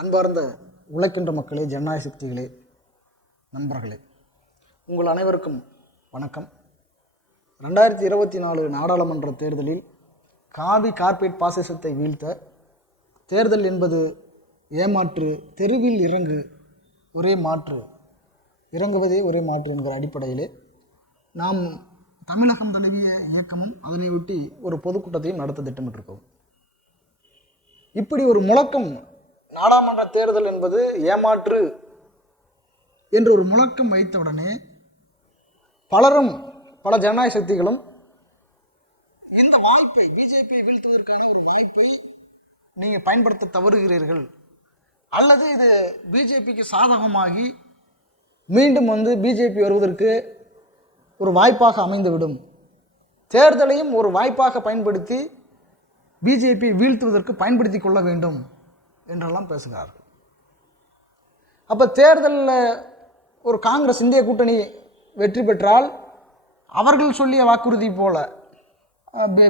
அன்பார்ந்த உழைக்கின்ற மக்களே, ஜனநாயக சக்திகளே, நண்பர்களே, உங்கள் அனைவருக்கும் வணக்கம். 2024 நாடாளுமன்ற தேர்தலில் காவி கார்ப்பரேட் பாசிசத்தை வீழ்த்த தேர்தல் என்பது ஏமாற்று, தெருவில் ஒரே மாற்று, இறங்குவதே ஒரே மாற்று என்கிற அடிப்படையிலே நாம் தமிழகம் தழுவிய இயக்கமும் அதனை ஒட்டி ஒரு பொதுக்கூட்டத்தையும் நடத்த திட்டமிட்டிருக்கோம். இப்படி ஒரு முழக்கம், நாடாளுமன்ற தேர்தல் என்பது ஏமாற்று என்று ஒரு முழக்கம் வைத்தவுடனே பல ஜனநாயக சக்திகளும் இந்த வாய்ப்பை, பிஜேபியை வீழ்த்துவதற்கான ஒரு வாய்ப்பை நீங்கள் பயன்படுத்த தவறுகிறீர்கள், அல்லது இது பிஜேபிக்கு சாதகமாகி மீண்டும் பிஜேபி வருவதற்கு ஒரு வாய்ப்பாக அமைந்துவிடும், தேர்தலையும் ஒரு வாய்ப்பாக பயன்படுத்தி பிஜேபி வீழ்த்துவதற்கு பயன்படுத்தி கொள்ள வேண்டும் என்றெல்லாம் பேசுகிறார்கள். அப்போ தேர்தலில் ஒரு காங்கிரஸ் இந்திய கூட்டணி வெற்றி பெற்றால் அவர்கள் சொல்லிய வாக்குறுதி போல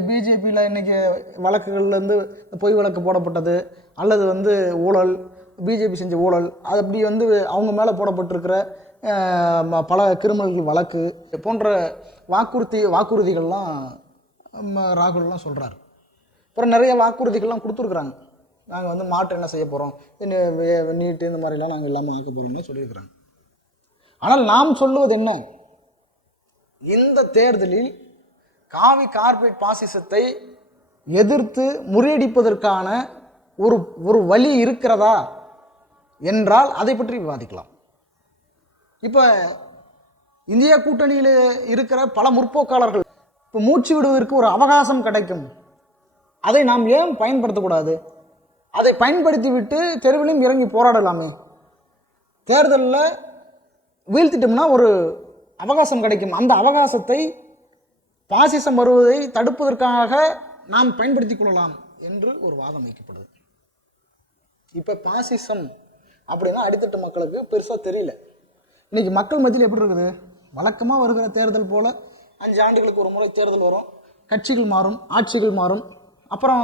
பிஜேபியில் இன்னைக்கு வழக்குகள்லேருந்து பொய் வழக்கு போடப்பட்டது, அல்லது ஊழல், பிஜேபி செஞ்ச ஊழல், அது அப்படி அவங்க மேலே போடப்பட்டிருக்கிற பல கிரிமினல்கள் வழக்கு போன்ற வாக்குறுதிகள்லாம் ராகுல்லாம் சொல்கிறார். அப்புறம் நிறைய வாக்குறுதிகள்லாம் கொடுத்துருக்குறாங்க. நாங்கள் மாற்று என்ன செய்ய போகிறோம், நீட்டு இந்த மாதிரிலாம் நாங்கள் இல்லாமல் ஆக்க போகிறோம்னு சொல்லியிருக்கிறாங்க. ஆனால் நாம் சொல்லுவது என்ன, இந்த தேர்தலில் காவி கார்ப்பரேட் பாசிசத்தை எதிர்த்து முறியடிப்பதற்கான ஒரு வழி இருக்கிறதா என்றால் அதை பற்றி விவாதிக்கலாம். இப்போ இந்திய கூட்டணியில் இருக்கிற பல முற்போக்காளர்கள் இப்போ மூச்சு விடுவதற்கு ஒரு அவகாசம் கிடைக்கும், அதை நாம் ஏன் பயன்படுத்தக்கூடாது? அதை பயன்படுத்தி விட்டு தெருவிலும் இறங்கி போராடலாமே. தேர்தலில் வீழ்த்திட்டோம்னா ஒரு அவகாசம் கிடைக்கும், அந்த அவகாசத்தை பாசிசம் வருவதை தடுப்பதற்காக நாம் பயன்படுத்தி கொள்ளலாம் என்று ஒரு வாதம் வைக்கப்படுது. இப்போ பாசிசம் அப்படின்னா அடித்தட்டு மக்களுக்கு பெருசாக தெரியல. இன்னைக்கு மக்கள் மத்தியில் எப்படி இருக்குது, வழக்கமாக வருகிற தேர்தல் போல் 5 ஆண்டுகளுக்கு ஒரு முறை தேர்தல் வரும், கட்சிகள் மாறும், ஆட்சிகள் மாறும், அப்புறம்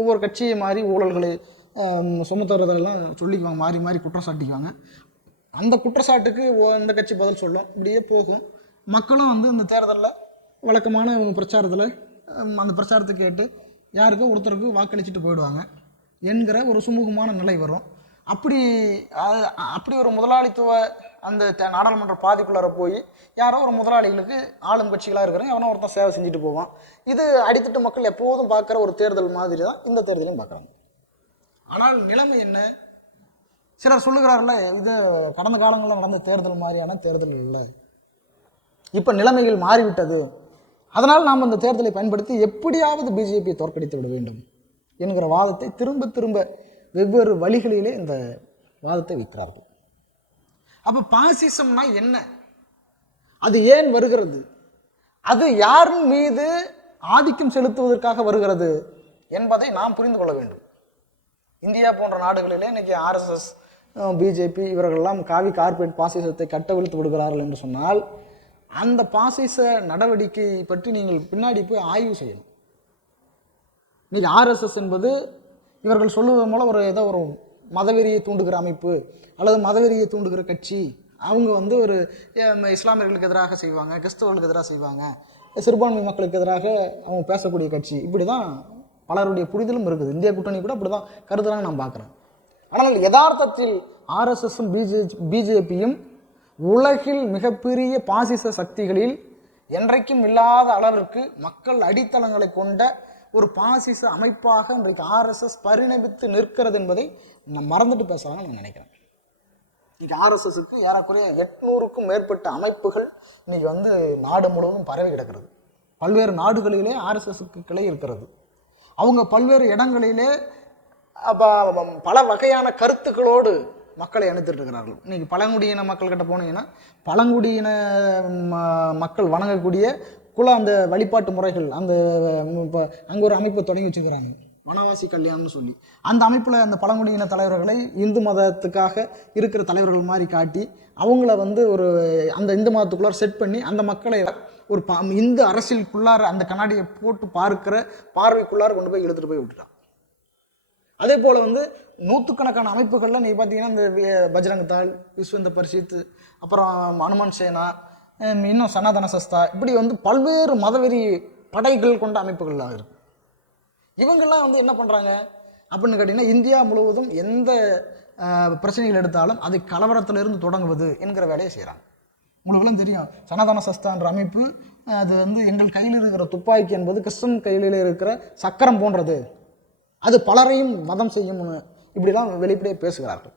ஒவ்வொரு கட்சியை மாறி ஊழல்களை சுமத்துறதெல்லாம் சொல்லிக்குவாங்க, மாறி மாறி குற்றம் சாட்டிக்குவாங்க. அந்த குற்றச்சாட்டுக்கு இந்த கட்சி பதில் சொல்லும், இப்படியே போகும். மக்களும் இந்த தேர்தலில் வழக்கமான பிரச்சாரத்தில் அந்த பிரச்சாரத்தை கேட்டு யாருக்கோ ஒருத்தருக்கு வாக்களிச்சுட்டு போயிடுவாங்க என்கிற ஒரு சுமூகமான நிலை வரும். அப்படி ஒரு முதலாளித்துவ அந்த நாடாளுமன்ற பாதிக்குள்ளார போய் யாரோ ஒரு முதலாளிகளுக்கு ஆளும் கட்சிகளாக இருக்கிறாங்க, எவனோ ஒருத்தன் சேவை செஞ்சுட்டு போவான். இது அடித்தட்டு மக்கள் எப்போதும் பார்க்குற ஒரு தேர்தல் மாதிரி தான் இந்த தேர்தலையும் பார்க்குறாங்க. ஆனால் நிலைமை என்ன, சிலர் சொல்லுகிறார்கள, இது கடந்த காலங்களில் நடந்த தேர்தல் மாதிரியான தேர்தல் இல்லை, இப்போ நிலைமைகள் மாறிவிட்டது, அதனால் நாம் அந்த தேர்தலை பயன்படுத்தி எப்படியாவது பிஜேபியை தோற்கடித்து விட வேண்டும் என்கிற வாதத்தை திரும்ப வெவ்வேறு வழிகளிலே இந்த வாதத்தை வைக்கிறார்கள். அப்போ பாசிசம்னா என்ன, அது ஏன் வருகிறது, அது யாரின் மீது ஆதிக்கம் செலுத்துவதற்காக வருகிறது என்பதை நாம் புரிந்து கொள்ள வேண்டும். இந்தியா போன்ற நாடுகளிலே இன்னைக்கு ஆர்எஸ்எஸ், பிஜேபி இவர்களெல்லாம் காவி கார்ப்பரேட் பாசிசத்தை கட்டவிழ்த்து விடுகிறார்கள் என்று சொன்னால் அந்த பாசிச நடவடிக்கை பற்றி நீங்கள் பின்னாடி போய் ஆய்வு செய்யணும். இன்னைக்கு ஆர்எஸ்எஸ் என்பது இவர்கள் சொல்லுவது மூலம் ஏதோ ஒரு மதவெறியை தூண்டுகிற அமைப்பு அல்லது மதவெறியை தூண்டுகிற கட்சி. அவங்க ஒரு இஸ்லாமியர்களுக்கு எதிராக செய்வாங்க, கிறிஸ்தவர்களுக்கு எதிராக செய்வாங்க, சிறுபான்மை மக்களுக்கு எதிராக அவங்க பேசக்கூடிய கட்சி, இப்படி தான் பலருடைய புரிதலும் இருக்குது. இந்திய கூட்டணி கூட அப்படி தான் கருதுறாங்க, நான் பார்க்குறேன். ஆனால் யதார்த்தத்தில் ஆர்எஸ்எஸும் பிஜேபியும் உலகில் மிகப்பெரிய பாசிச சக்திகளில் என்றைக்கும் இல்லாத அளவிற்கு மக்கள் அடித்தளங்களை கொண்ட ஒரு பாசிச அமைப்பாக இன்றைக்கு ஆர்எஸ்எஸ் பரிணமித்து நிற்கிறது என்பதை நான் மறந்துட்டு பேசலாம்னு நான் நினைக்கிறேன். இன்னைக்கு ஆர்எஸ்எஸ்க்கு ஏறக்குறைய 800க்கும் மேற்பட்ட அமைப்புகள் இன்னைக்கு நாடு முழுவதும் பரவி கிடக்கிறது. பல்வேறு நாடுகளிலே ஆர்எஸ்எஸ்க்கு கிளை இருக்கிறது. அவங்க பல்வேறு இடங்களிலே பல வகையான கருத்துக்களோடு மக்களை அனுப்பிட்டு இருக்கிறார்கள். இன்னைக்கு பழங்குடியின மக்கள்கிட்ட போனீங்கன்னா பழங்குடியின மக்கள் வணங்கக்கூடிய அந்த வழிபாட்டு முறைகள், அங்கே ஒரு அமைப்பை தொடங்கி வச்சுக்கிறாங்க, வனவாசி கல்யாணம்னு சொல்லி. அந்த அமைப்பில் அந்த பழங்குடியின தலைவர்களை இந்து மதத்துக்காக இருக்கிற தலைவர்கள் மாதிரி காட்டி அவங்கள ஒரு அந்த இந்து மதத்துக்குள்ளார செட் பண்ணி அந்த மக்களை ஒரு இந்து அரசியலுக்குள்ளார அந்த கண்ணாடியை போட்டு பார்க்கிற பார்வைக்குள்ளார கொண்டு போய் இழுத்துட்டு போய் விட்டுட்டான். அதே போல் வந்து நூற்றுக்கணக்கான அமைப்புகளில் நீங்கள் பார்த்தீங்கன்னா இந்த பஜ்ரங் தாள், விஸ்வ இந்து பரிஷத், அப்புறம் அனுமன் சேனா, இன்னும் சனாதன சஸ்தா, இப்படி வந்து பல்வேறு மதவெறி படைகள் கொண்ட அமைப்புகள்லாம் இருக்குது. இவங்கெல்லாம் வந்து என்ன பண்ணுறாங்க அப்படின்னு கேட்டிங்கன்னா, இந்தியா முழுவதும் எந்த பிரச்சனைகள் எடுத்தாலும் அது கலவரத்திலிருந்து தொடங்குவது என்கிற வேலையை செய்கிறாங்க. உங்களுக்குலாம் தெரியும், சனாதன சஸ்தான்ற அமைப்பு அது வந்து எங்கள் கையில் இருக்கிற துப்பாக்கி என்பது கிறிஸ்தன் கையில் இருக்கிற சக்கரம் போன்றது, அது பலரையும் மதம் செய்யும்னு இப்படிலாம் வெளிப்படையே பேசுகிறார்கள்.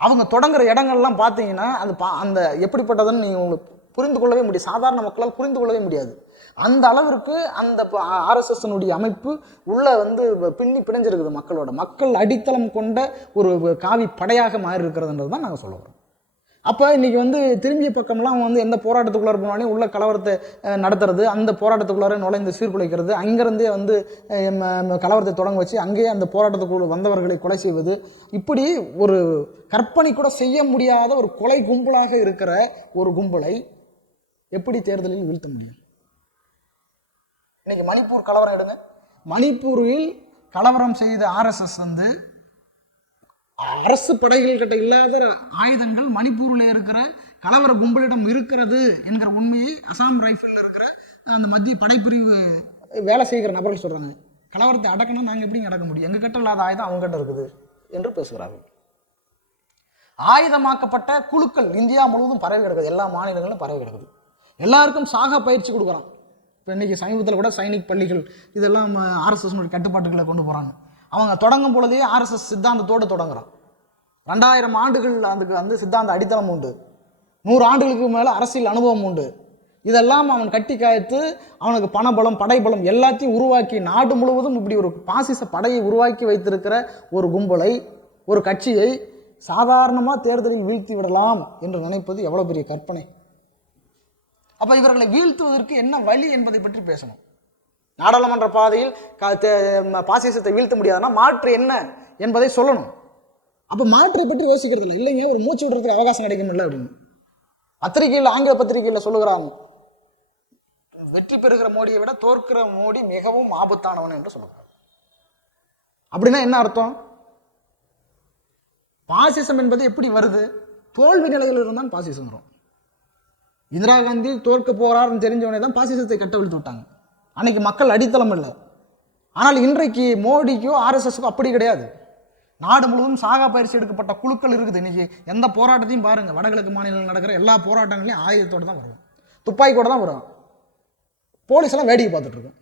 அவங்க தொடங்குற இடங்கள்லாம் பார்த்தீங்கன்னா அது அந்த எப்படிப்பட்டதுன்னு நீங்கள் உங்களுக்கு புரிந்து கொள்ளவே முடியாது, சாதாரண மக்களால் புரிந்து கொள்ளவே முடியாது. அந்த அளவிற்கு அந்த ஆர்எஸ்எஸ்னுடைய அமைப்பு உள்ள வந்து பின்னி பிணைஞ்சிருக்குது மக்களோட. மக்கள் அடித்தளம் கொண்ட ஒரு காவி படையாக மாறி இருக்கிறதுன்றது தான் நாங்கள் சொல்ல வரோம். அப்போ இன்றைக்கி வந்து திரும்பிய பக்கம்லாம் வந்து எந்த போராட்டத்துக்குள்ளார போனாலும் உள்ள கலவரத்தை நடத்துறது, அந்த போராட்டத்துக்குள்ளார நுழைந்து சீர்குலைக்கிறது, அங்கேருந்தே வந்து கலவரத்தை தொடங்க வச்சு அங்கேயே அந்த போராட்டத்துக்குள்ள வந்தவர்களை கொலை செய்வது, இப்படி ஒரு கற்பனை கூட செய்ய முடியாத ஒரு கொலை கும்பலாக இருக்கிற ஒரு கும்பலை எப்படி தேர்தலில் வீழ்த்த முடியும்? இன்னைக்கு மணிப்பூர் கலவரம் எடுங்க. மணிப்பூரில் கலவரம் செய்த ஆர்எஸ்எஸ் வந்து அரசு படைகள் கிட்ட இல்லாத ஆயுதங்கள் மணிப்பூரில் இருக்கிற கலவர கும்பலிடம் இருக்கிறது என்கிற உண்மையை அசாம் ரைஃபிளில் இருக்கிற அந்த மத்திய படைப்பிரிவு வேலை செய்கிற நபர்கள் சொல்றாங்க. கலவரத்தை அடக்கணும், நாங்கள் எப்படி அடக்க முடியும், எங்க கிட்ட இல்லாத ஆயுதம் அவங்க கிட்ட இருக்குது என்று பேசுகிறார்கள். ஆயுதமாக்கப்பட்ட குழுக்கள் இந்தியா முழுவதும் பரவி கிடக்குது, எல்லா மாநிலங்களும் பரவி கிடக்குது. எல்லாருக்கும் சாகா பயிற்சி கொடுக்குறான். இப்போ இன்றைக்கி சமீபத்தில் கூட சைனிக் பள்ளிகள் இதெல்லாம் ஆர்எஸ்எஸ் கட்டுப்பாட்டுகளை கொண்டு போகிறாங்க. அவங்க தொடங்கும் பொழுதே ஆர்எஸ்எஸ் சித்தாந்தத்தோடு தொடங்குறான். 2000 ஆண்டுகள் அதுக்கு வந்து சித்தாந்த அடித்தளம் உண்டு, 100 ஆண்டுகளுக்கு மேலே அரசியல் அனுபவம் உண்டு. இதெல்லாம் அவன் கட்டி காய்த்து அவனுக்கு பணபலம் படைபலம் எல்லாத்தையும் உருவாக்கி நாடு முழுவதும் இப்படி ஒரு பாசிச படையை உருவாக்கி வைத்திருக்கிற ஒரு கும்பலை, ஒரு கட்சியை சாதாரணமாக தேர்தலில் வீழ்த்தி விடலாம் என்று நினைப்பது எவ்வளோ பெரிய கற்பனை. அப்போ இவர்களை வீழ்த்துவதற்கு என்ன வழி என்பதை பற்றி பேசணும். நாடாளுமன்ற பாதையில் பாசிசத்தை வீழ்த்த முடியாதுன்னா மாற்று என்ன என்பதை சொல்லணும். அப்போ மாற்றை பற்றி யோசிக்கிறது இல்லை. இல்லைங்க, ஒரு மூச்சு விடுறதுக்கு அவகாசம் கிடைக்கும் இல்லை அப்படின்னு பத்திரிகையில், ஆங்கில பத்திரிகையில் சொல்லுகிறாங்க, வெற்றி பெறுகிற மோடியை விட தோற்கிற மோடி மிகவும் ஆபத்தானவன் என்று சொல்லுகிறார். அப்படின்னா என்ன அர்த்தம்? பாசிசம் என்பது எப்படி வருது? தோல்வி நிலையில் இருந்தால் பாசிசம் வரும். இந்திரா காந்தி தோற்க போறாருன்னு தெரிஞ்சவனே தான் பாசிசத்தை கட்டவிழ்த்து விட்டாங்க. அன்னைக்கு மக்கள் அடித்தளம் இல்லை. ஆனால் இன்றைக்கு மோடிக்கோ ஆர்எஸ்எஸ்க்கோ அப்படி கிடையாது. நாடு முழுவதும் சாகா பயிற்சி எடுக்கப்பட்ட குழுக்கள் இருக்குது. இன்னைக்கு எந்த போராட்டத்தையும் பாருங்க, வடகிழக்கு மாநிலங்கள் நடக்கிற எல்லா போராட்டங்களையும் ஆயுதத்தோடு தான் வருவோம், துப்பாக்கியோடு தான் வருவோம். போலீஸ் எல்லாம் வேடிக்கை பார்த்துட்டு இருக்கோம்.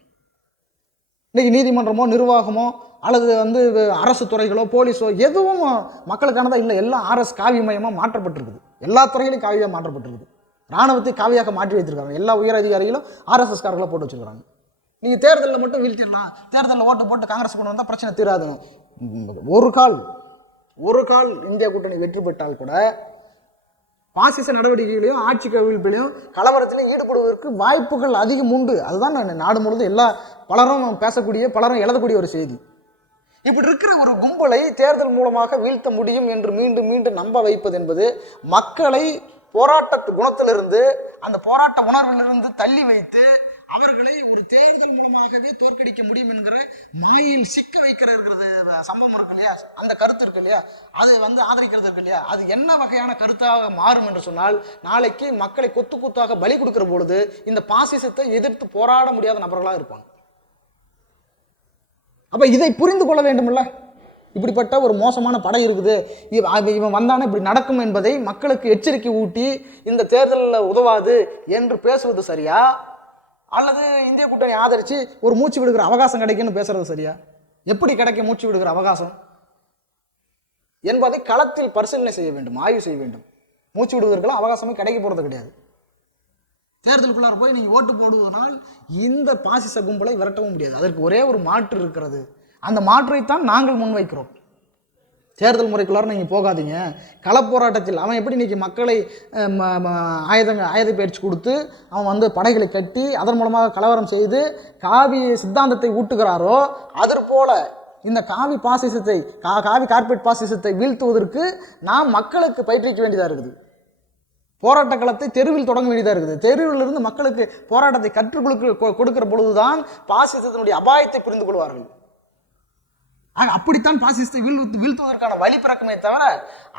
இன்னைக்கு நீதிமன்றமோ நிர்வாகமோ அல்லது வந்து அரசு துறைகளோ போலீஸோ எதுவும் மக்களுக்கானதா இல்லை. எல்லாம் ஆர்எஸ் காவியமயமாக மாற்றப்பட்டிருக்குது. எல்லா துறைகளையும் காவியாக மாற்றப்பட்டிருக்குது. இராணுவத்தை காவியாக மாற்றி வைத்திருக்காங்க. எல்லா உயர் அதிகாரிகளும் ஆர்எஸ்எஸ் காரர்களை போட்டு வச்சிருக்காங்க. நீங்கள் தேர்தலில் மட்டும் வீழ்த்திடலாம், தேர்தலில் ஓட்டு போட்டு காங்கிரஸ் கொண்டு வந்தால் பிரச்சனை தீராதுங்க. ஒரு கால் இந்தியா கூட்டணி வெற்றி பெற்றால் கூட பாசிச நடவடிக்கைகளையும் ஆட்சி கவிழ்ப்பிலையும் கலவரத்திலையும் ஈடுபடுவதற்கு வாய்ப்புகள் அதிகம் உண்டு. அதுதான் நாடு முழுவதும் எல்லா பலரும் பேசக்கூடிய, பலரும் எழுதக்கூடிய ஒரு செய்தி. இப்படி இருக்கிற ஒரு கும்பலை தேர்தல் மூலமாக வீழ்த்த முடியும் என்று மீண்டும் மீண்டும் நம்ப வைப்பது என்பது மக்களை போராட்ட குணத்திலிருந்து, அந்த போராட்ட உணர்விலிருந்து தள்ளி வைத்து அவர்களை ஒரு தேர்தல் மூலமாகவே தோற்கடிக்க முடியும் என்கிற மாயில் சிக்க வைக்கிற சம்பவம் இருக்கு இல்லையா, அந்த கருத்து இருக்கு இல்லையா, அதை வந்து ஆதரிக்கிறது இருக்கு இல்லையா, அது என்ன வகையான கருத்தாக மாறும் என்று சொன்னால், நாளைக்கு மக்களை கொத்து கொத்தாக பலி கொடுக்கிற பொழுது இந்த பாசிசத்தை எதிர்த்து போராட முடியாத நபர்களாக இருப்பாங்க. அப்ப இதை புரிந்து கொள்ள வேண்டும்ல. இப்படிப்பட்ட ஒரு மோசமான படை இருக்குது, இவன் வந்தானே இப்படி நடக்கும் என்பதை மக்களுக்கு எச்சரிக்கை ஊட்டி இந்த தேர்தலில் உதவாது என்று பேசுவது சரியா, அல்லது இந்திய கூட்டணி ஆதரித்து ஒரு மூச்சு விடுகிற அவகாசம் கிடைக்குன்னு பேசுறது சரியா? எப்படி கிடைக்கும் மூச்சு விடுகிற அவகாசம் என்பதை களத்தில் பரிசீலனை செய்ய வேண்டும், ஆய்வு செய்ய வேண்டும். மூச்சு விடுவதற்கெல்லாம் அவகாசமே கிடைக்க போறது கிடையாது. தேர்தலுக்குள்ளார போய் நீங்கள் ஓட்டு போடுவதனால் இந்த பாசிச கும்பலை விரட்டவும் முடியாது. அதற்கு ஒரே ஒரு மாற்று இருக்கிறது. அந்த மாற்றைத்தான் நாங்கள் முன்வைக்கிறோம். தேர்தல் முறைக்குள்ளார நீங்கள் போகாதீங்க. களப்போராட்டத்தில் அவன் எப்படி இன்னைக்கு மக்களை ஆயுத பயிற்சி கொடுத்து அவன் வந்து படைகளை கட்டி அதன் மூலமாக கலவரம் செய்து காவி சித்தாந்தத்தை ஊட்டுகிறாரோ, அதற்போல இந்த காவி பாசிசத்தை, காவி கார்பரேட் பாசிசத்தை வீழ்த்துவதற்கு நாம் மக்களுக்கு பயிற்றுவிக்க வேண்டியதாக இருக்குது. போராட்ட களத்தை தெருவில் தொடங்க வேண்டியதாக இருக்குது. தெருவிலிருந்து மக்களுக்கு போராட்டத்தை கற்றுக் கொடுக்கிற பொழுதுதான் பாசிசத்தினுடைய அபாயத்தை புரிந்து கொள்வார்கள். அப்படித்தான் பாசிசத்தை வீழ்த்துவதற்கான வழி பிறக்குமே தவிர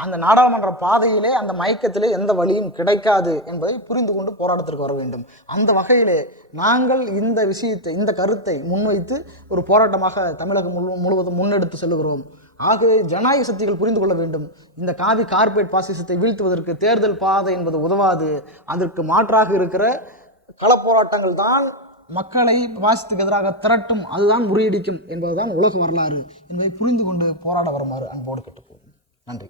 அந்த நாடாளுமன்ற பாதையிலே அந்த மயக்கத்திலே எந்த வழியும் கிடைக்காது என்பதை புரிந்து கொண்டு போராட்டத்திற்கு வர வேண்டும். அந்த வகையிலே நாங்கள் இந்த விஷயத்தை, இந்த கருத்தை முன்வைத்து ஒரு போராட்டமாக தமிழகம் முழுவதும் முன்னெடுத்து செல்லுகிறோம். ஆகவே ஜனநாயக சக்திகள் புரிந்து கொள்ள வேண்டும், இந்த காவி கார்பரேட் பாசிசத்தை வீழ்த்துவதற்கு தேர்தல் பாதை என்பது உதவாது. அதற்கு மாற்றாக இருக்கிற களப்போராட்டங்கள் தான் மக்களை பாசிசத்துக்கு எதிராக திரட்டும், அதுதான் முறியடிக்கும் என்பதுதான் உலக வரலாறு என்பதை புரிந்து கொண்டு போராட வருமாறு அன்போடு கேட்டுக்கொள்வோம். நன்றி.